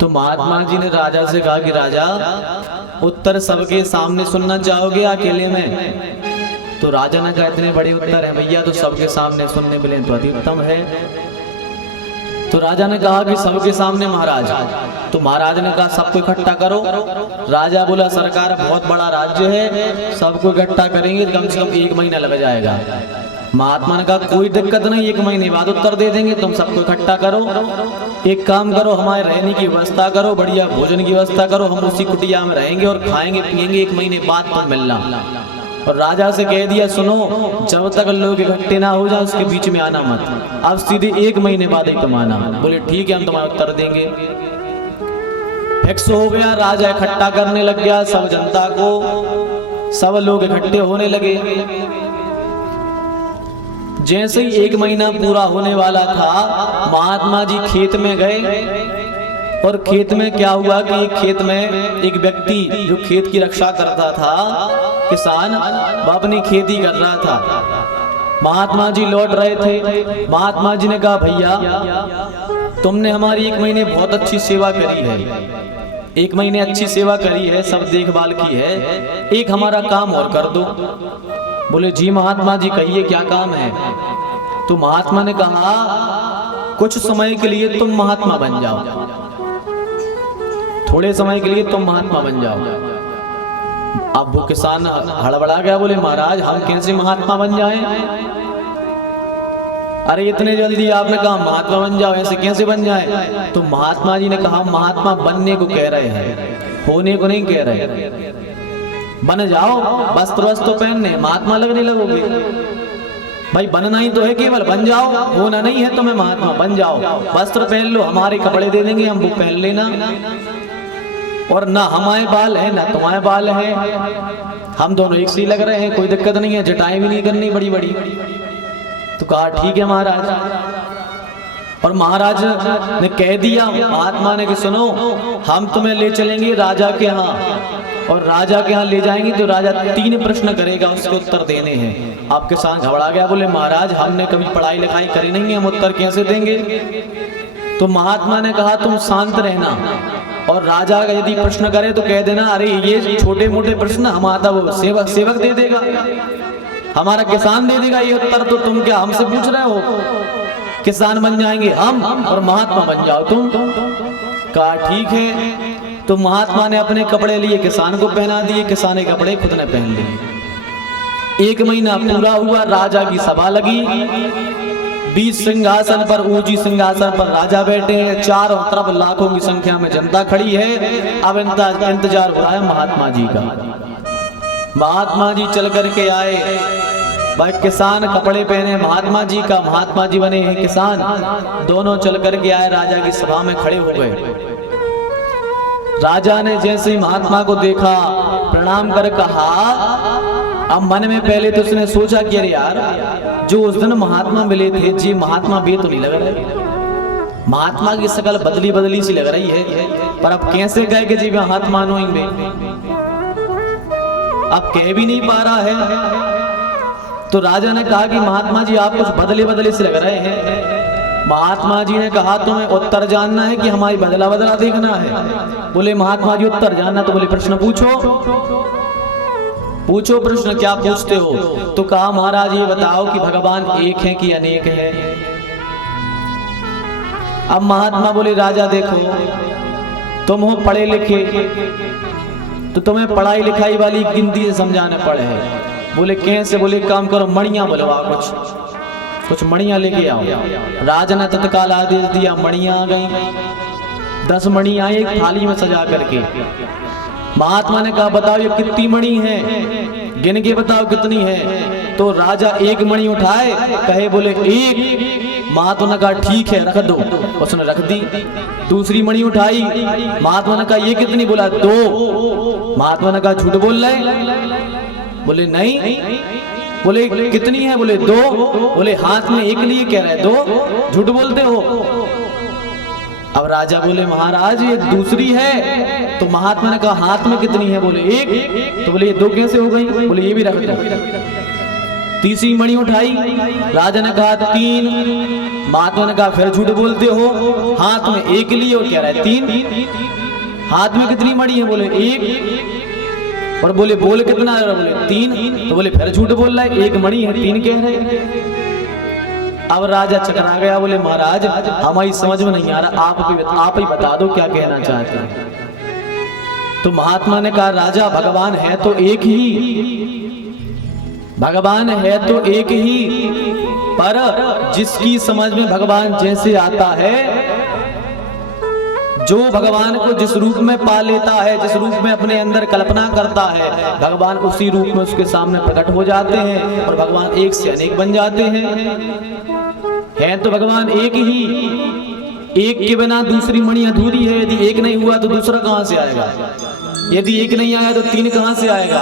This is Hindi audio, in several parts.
तो महात्मा जी ने राजा से कहा कि राजा, उत्तर सबके सामने सुनना चाहोगे अकेले में? तो राजा ने कहा इतने बड़े उत्तर हैं भैया, तो सबके सामने सुनने मिले तो अति उत्तम है। तो राजा ने कहा कि सबके सामने महाराज। तो महाराज ने कहा सबको इकट्ठा करो। राजा बोला सरकार बहुत बड़ा राज्य है, सबको इकट्ठा करेंगे कम से कम 1 महीना लग जाएगा। महात्मा ने कहा कोई दिक्कत नहीं, 1 महीने बाद उत्तर दे देंगे, तुम सबको इकट्ठा करो। एक काम करो, हमारे रहने की व्यवस्था करो, बढ़िया भोजन की व्यवस्था करो, हम उसी कुटिया में रहेंगे और खाएंगे पिएंगे, 1 महीने बाद तुम मिलना। और राजा से कह दिया सुनो, जब तक लोग इकट्ठे ना हो जाए उसके बीच में आना मत, अब सीधे 1 महीने बाद ही तुम आना। बोले ठीक है, हम तुम्हारा उत्तर देंगे। फिक्स हो गया। राजा इकट्ठा करने लग गया सब जनता को, सब लोग इकट्ठे होने लगे। जैसे ही 1 महीना पूरा होने वाला था, महात्मा जी खेत में गए। और खेत में क्या हुआ कि खेत में एक व्यक्ति जो खेत की रक्षा करता था, किसान, वो अपनी खेती कर रहा था। महात्मा जी लौट रहे थे। महात्मा जी ने कहा भैया, तुमने हमारी 1 महीने बहुत अच्छी सेवा करी है, 1 महीने अच्छी सेवा करी है, सब देखभाल की है, एक हमारा काम और कर दो। बोले जी महात्मा जी कहिए क्या काम है? तो महात्मा ने कहा कुछ समय के लिए तुम महात्मा बन जाओ, थोड़े समय के लिए तुम महात्मा बन जाओ। अब वो किसान हड़बड़ा गया, बोले महाराज हम कैसे महात्मा बन जाएं? अरे इतने जल्दी आपने कहा महात्मा बन जाओ, ऐसे कैसे बन जाए? तो महात्मा जी ने कहा महात्मा बनने को कह रहे हैं, होने को नहीं कह रहे। बन जाओ, वस्त्र पहनने, महात्मा लगने लगोगे। भाई बनना ही तो है, केवल बन जाओ, होना नहीं है तुम्हें महात्मा, बन जाओ, वस्त्र पहन लो, हमारे कपड़े दे देंगे, हम वो पहन लेना। और ना हमारे बाल है ना तुम्हारे बाल है, हम दोनों एक सी लग रहे हैं, कोई दिक्कत नहीं है, जटाएं भी नहीं करनी बड़ी बड़ी। तो कहा ठीक है महाराज। और महाराज ने कह दिया महात्मा ने कि सुनो, हम तुम्हें ले चलेंगे राजा के यहाँ, और राजा के यहाँ ले जाएंगे तो राजा 3 प्रश्न करेगा, उसके उत्तर देने हैं। आप किसान घबरा गया, बोले महाराज हमने कभी पढ़ाई लिखाई करी नहीं है, हम उत्तर कैसे देंगे? तो महात्मा ने कहा तुम शांत रहना, और राजा का यदि प्रश्न करे तो कह देना अरे ये छोटे मोटे प्रश्न हमारा वो सेवक दे देगा, हमारा किसान दे देगा ये उत्तर, तो तुम क्या हमसे पूछ रहे हो? किसान बन जाएंगे हम और महात्मा बन जाओ तुम। कहा ठीक है। तो महात्मा ने अपने कपड़े लिए, किसान को पहना दिए, किसान के कपड़े खुद ने पहन लिए। 1 महीना पूरा हुआ, राजा की सभा लगी, 20 सिंहासन पर, ऊंची सिंहासन पर राजा बैठे हैं, चारों तरफ लाखों की संख्या में जनता खड़ी है। अब इंतजार हो रहा है महात्मा जी का। महात्मा जी चल करके आए, भाई किसान कपड़े पहने महात्मा जी का, महात्मा जी बने हैं किसान, दोनों चल करके आए, राजा की सभा में खड़े हो गए। राजा ने जैसे ही महात्मा को देखा, प्रणाम कर कहा, अब मन में पहले तो उसने सोचा कि अरे यार जो उस दिन महात्मा मिले थे जी, महात्मा भी तो नहीं लग रहे, महात्मा की शकल बदली बदली सी लग रही है, पर अब कैसे कहे कि जी महात्मा होंगे? अब कह भी नहीं पा रहा है। तो राजा ने कहा कि महात्मा जी आप कुछ बदले बदले से लग रहे हैं। महात्मा जी ने कहा तुम्हें उत्तर जानना है कि हमारी बदला बदला देखना है? बोले महात्मा जी उत्तर जानना। तो बोले प्रश्न पूछो, पूछो प्रश्न, क्या पूछते हो? तो कहा महाराज ये बताओ कि भगवान एक है कि अनेक है? अब महात्मा बोले राजा देखो तुम हो पढ़े लिखे, तो तुम्हें पढ़ाई लिखाई वाली गिनती से समझाने पड़े है। बोले कैसे? बोले काम करो, मणियां बुलवा, कुछ मणियां लेके आओ। राजा ने तत्काल आदेश दिया, मणियां आ गई, 10 मणि आई एक थाली में सजा करके। महात्मा ने कहा बताओ ये कितनी मणि है, गिन के बताओ कितनी है। तो राजा एक मणि उठाए, कहे बोले 1। महात्मा ने कहा ठीक है रख दो, उसने रख दी। दूसरी मणि उठाई, महात्मा ने कहा ये कितनी? बोला 2। महात्मा ने कहा झूठ बोल रहे? बोले नहीं। बोले कितनी है? बोले 2। बोले हाथ में 1 लिए कह रहे 2, झूठ बोलते हो। अब राजा बोले महाराज ये दूसरी है। तो महात्मा ने कहा हाथ में कितनी है? बोले 1। तो बोले ये 2 कैसे हो गई? बोले ये भी रख दो। तीसरी मणि उठाई, राजा ने कहा 3, महात्मा ने कहा फिर झूठ बोलते हो, हाथ में 1 लिए और कह रहा है 3, हाथ में कितनी मणि है? बोले 1, और बोले बोल कितना है? बोले 3, तो बोले फिर झूठ बोल रहा है, 1 मणि है 3 कह रहे। अब राजा चकरा गया, बोले महाराज हमारी समझ में नहीं आ रहा, आप ही बता दो क्या कहना चाहते हैं। तो महात्मा ने कहा राजा भगवान है तो एक ही, भगवान है तो एक ही, पर जिसकी समझ में भगवान जैसे आता है, जो भगवान को जिस रूप में पा लेता है, जिस रूप में अपने अंदर कल्पना करता है, भगवान उसी रूप में उसके सामने प्रकट हो जाते हैं और भगवान एक से अनेक बन जाते हैं तो भगवान एक ही। एक के बिना दूसरी मणि अधूरी है, यदि एक नहीं हुआ तो दूसरा कहां से आएगा? यदि एक नहीं आया तो 3 कहां से आएगा?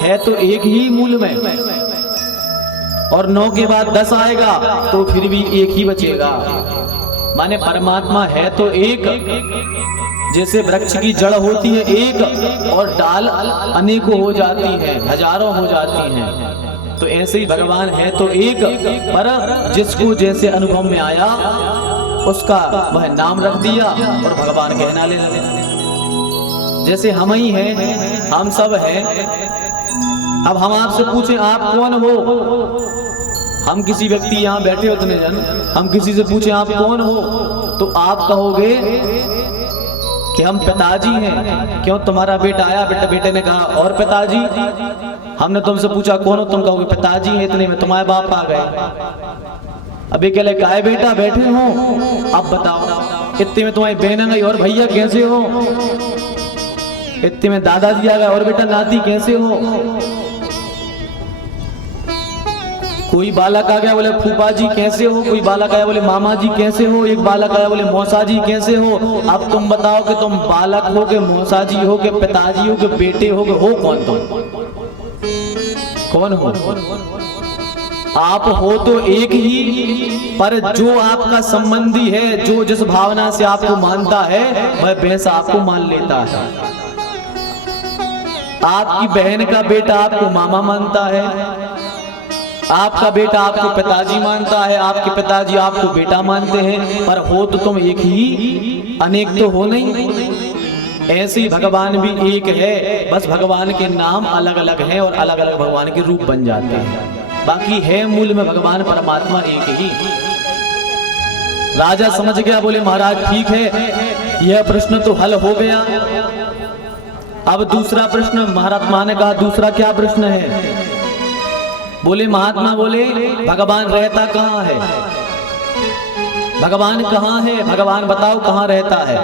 है तो एक ही मूल में, और 9 के बाद 10 आएगा तो फिर भी एक ही बचेगा। माने परमात्मा है तो एक, जैसे वृक्ष की जड़ होती है एक और डाल अनेकों हो जाती हैं, हजारों हो जाती हैं, तो ऐसे ही भगवान है तो एक, पर जिसको जैसे अनुभव में आया उसका वह नाम रख दिया और भगवान कहना ले लगे। जैसे हम ही हैं, हम सब हैं। अब हम आपसे पूछें आप कौन हो? हम किसी व्यक्ति यहाँ बैठे हो इतने जन, हम किसी से पूछें आप कौन हो, तो आप कहोगे कि हम पिताजी हैं। क्यों? तुम्हारा बेटा आया, बेटे ने कहा और पिताजी? हमने तुमसे पूछा कौन हो, तुम कहोगे पिताजी हैं, इतने में तुम्हारे बाप आ गए। अभी कह ले काहे बेटा बैठे हो, अब बताओ। इतने में तुम्हारी बहन आ गई और भैया कैसे हो, इतने में दादाजी आ गए और बेटा नाती कैसे हो। कोई बालक आ गया बोले फूफा जी कैसे हो, कोई बालक आया बोले मामा जी कैसे हो, एक बालक आया बोले मौसा जी कैसे हो। अब तुम बताओ कि तुम बालक हो के मौसा जी हो के पिताजी हो के बेटे हो के हो कौन? तुम कौन हो? आप हो तो एक ही, पर जो आपका संबंधी है, जो जिस भावना से आपको मानता है, वह वैसा आपको मान लेता है। आपकी बहन का बेटा आपको मामा मानता है, आपका बेटा आपको पिताजी मानता है, आपके पिताजी आपको बेटा मानते हैं, पर हो तो तुम एक ही, अनेक तो हो नहीं। ऐसे ही भगवान भी एक है, बस भगवान के नाम अलग अलग हैं और अलग अलग भगवान के रूप बन जाते हैं। बाकी है मूल में भगवान परमात्मा एक ही। राजा समझ गया, बोले महाराज ठीक है, यह प्रश्न तो हल हो गया। अब दूसरा प्रश्न, महात्मा ने कहा दूसरा क्या प्रश्न है? बोले महात्मा बोले भगवान रहता कहाँ है? भगवान कहाँ है? भगवान बताओ कहाँ रहता है?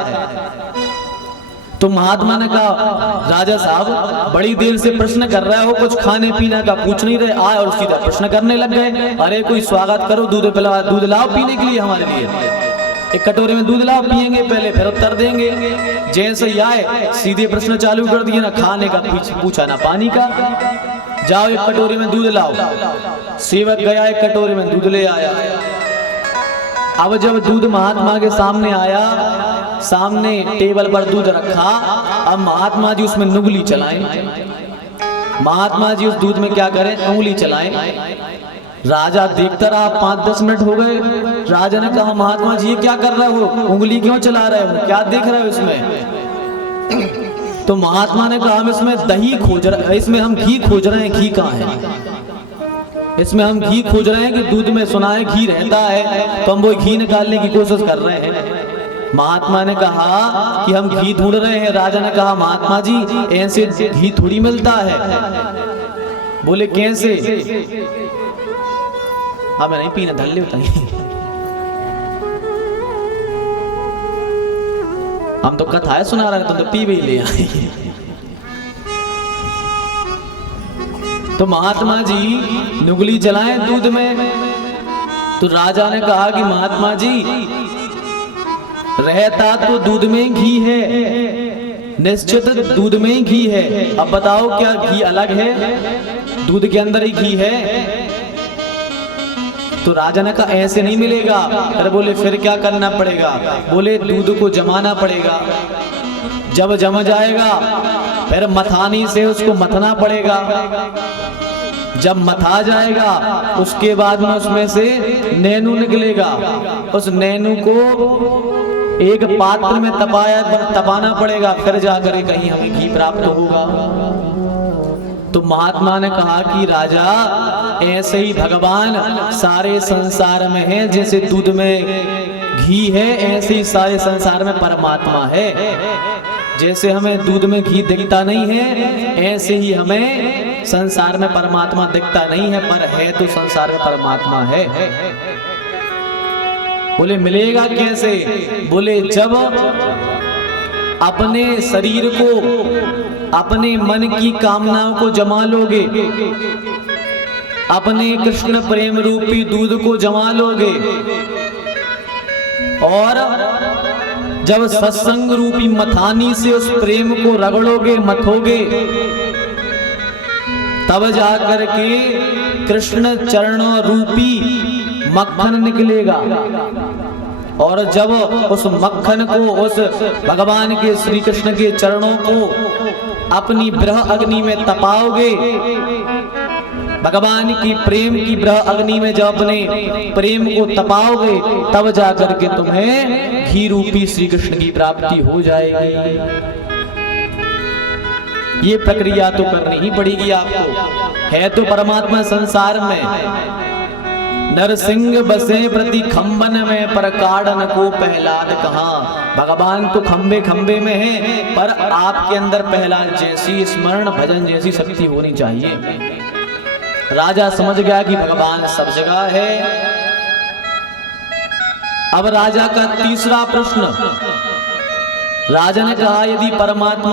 तो महात्मा ने कहा राजा साहब बड़ी देर से प्रश्न कर रहे हो, कुछ खाने पीने का पूछ नहीं रहे, आए और सीधा प्रश्न करने लग गए। अरे कोई स्वागत करो, दूध पिलाओ, दूध लाओ पीने के लिए हमारे लिए, एक कटोरे में दूध लाओ, पिएंगे पहले फिर उत्तर देंगे। जैसे ही आए सीधे प्रश्न चालू कर दिए, ना खाने का पूछा ना पानी का। जाओ एक कटोरी में दूध लाओ। सेवक गया एक कटोरी में दूध ले आया। अब जब दूध महात्मा के सामने आया, सामने टेबल पर दूध रखा, अब महात्मा जी उसमें उंगली चलाएं। महात्मा जी उस दूध में क्या करें? उंगली चलाएं। राजा देखता रहा, 5-10 मिनट हो गए। राजा ने कहा महात्मा जी ये क्या कर रहे हो, उंगली क्यों चला रहे हो, क्या देख रहे हो इसमें? तो महात्मा ने कहा हम इसमें दही खोज रहे, इसमें हम घी खोज रहे हैं। घी कहाँ है? इसमें हम घी खोज रहे हैं कि दूध में सुना है घी रहता है, तो हम वो घी निकालने की कोशिश कर रहे हैं। महात्मा ने कहा कि हम घी ढूंढ रहे हैं। राजा ने कहा महात्मा जी ऐसे घी थोड़ी मिलता है। बोले कैसे? हाँ मैं नहीं पीना, धल्ले होता है। हम तो कथाएं सुना रहे, तुम तो पी भी ले आए। तो महात्मा जी नुगली चलाएं दूध में। तो राजा ने कहा कि महात्मा जी रहता तो दूध में घी है, निश्चित दूध में ही घी है। अब बताओ क्या घी अलग है? दूध के अंदर ही घी है। तो राजा ने कहा ऐसे नहीं मिलेगा। अरे बोले फिर क्या करना पड़ेगा? बोले दूध को जमाना पड़ेगा। जब जम जाएगा फिर मथानी से उसको मथना पड़ेगा। जब मथा जाएगा उसके बाद में उसमें से नैनू निकलेगा। उस नैनू को एक पात्र में तपाना पड़ेगा, फिर जाकर कहीं हमें घी प्राप्त होगा। तो महात्मा ने कहा कि राजा, ऐसे ही भगवान सारे संसार में है, जैसे दूध में घी है ऐसे ही सारे संसार में परमात्मा है। जैसे हमें दूध में घी दिखता नहीं है, ऐसे ही हमें संसार में परमात्मा दिखता नहीं है, पर है तो संसार में परमात्मा है। बोले मिलेगा कैसे? बोले जब अपने शरीर को, अपने मन की कामनाओं को जमा लोगे, अपने कृष्ण प्रेम रूपी दूध को जमा लोगे, और जब सत्संग रूपी मथानी से उस प्रेम को रगड़ोगे, मथोगे, तब जाकर के कृष्ण चरणों रूपी मक्खन निकलेगा। और जब उस मक्खन को, उस भगवान के श्री कृष्ण के चरणों को अपनी ब्रह अग्नि में तपाओगे, भगवान की प्रेम की ब्रह अग्नि में जब अपने प्रेम को तपाओगे, तब जाकर के तुम्हें घी रूपी श्री कृष्ण की प्राप्ति हो जाएगी। ये प्रक्रिया तो करनी ही पड़ेगी आपको। है तो परमात्मा संसार में, नरसिंह बसे प्रति खंबन में, पर काड़न को प्रहलाद कहाँ। भगवान तो खंबे खंबे में है, पर आपके अंदर प्रहलाद जैसी स्मरण भजन जैसी शक्ति होनी चाहिए। राजा समझ गया कि भगवान सब जगह है। अब राजा का तीसरा प्रश्न, राजा ने कहा यदि परमात्मा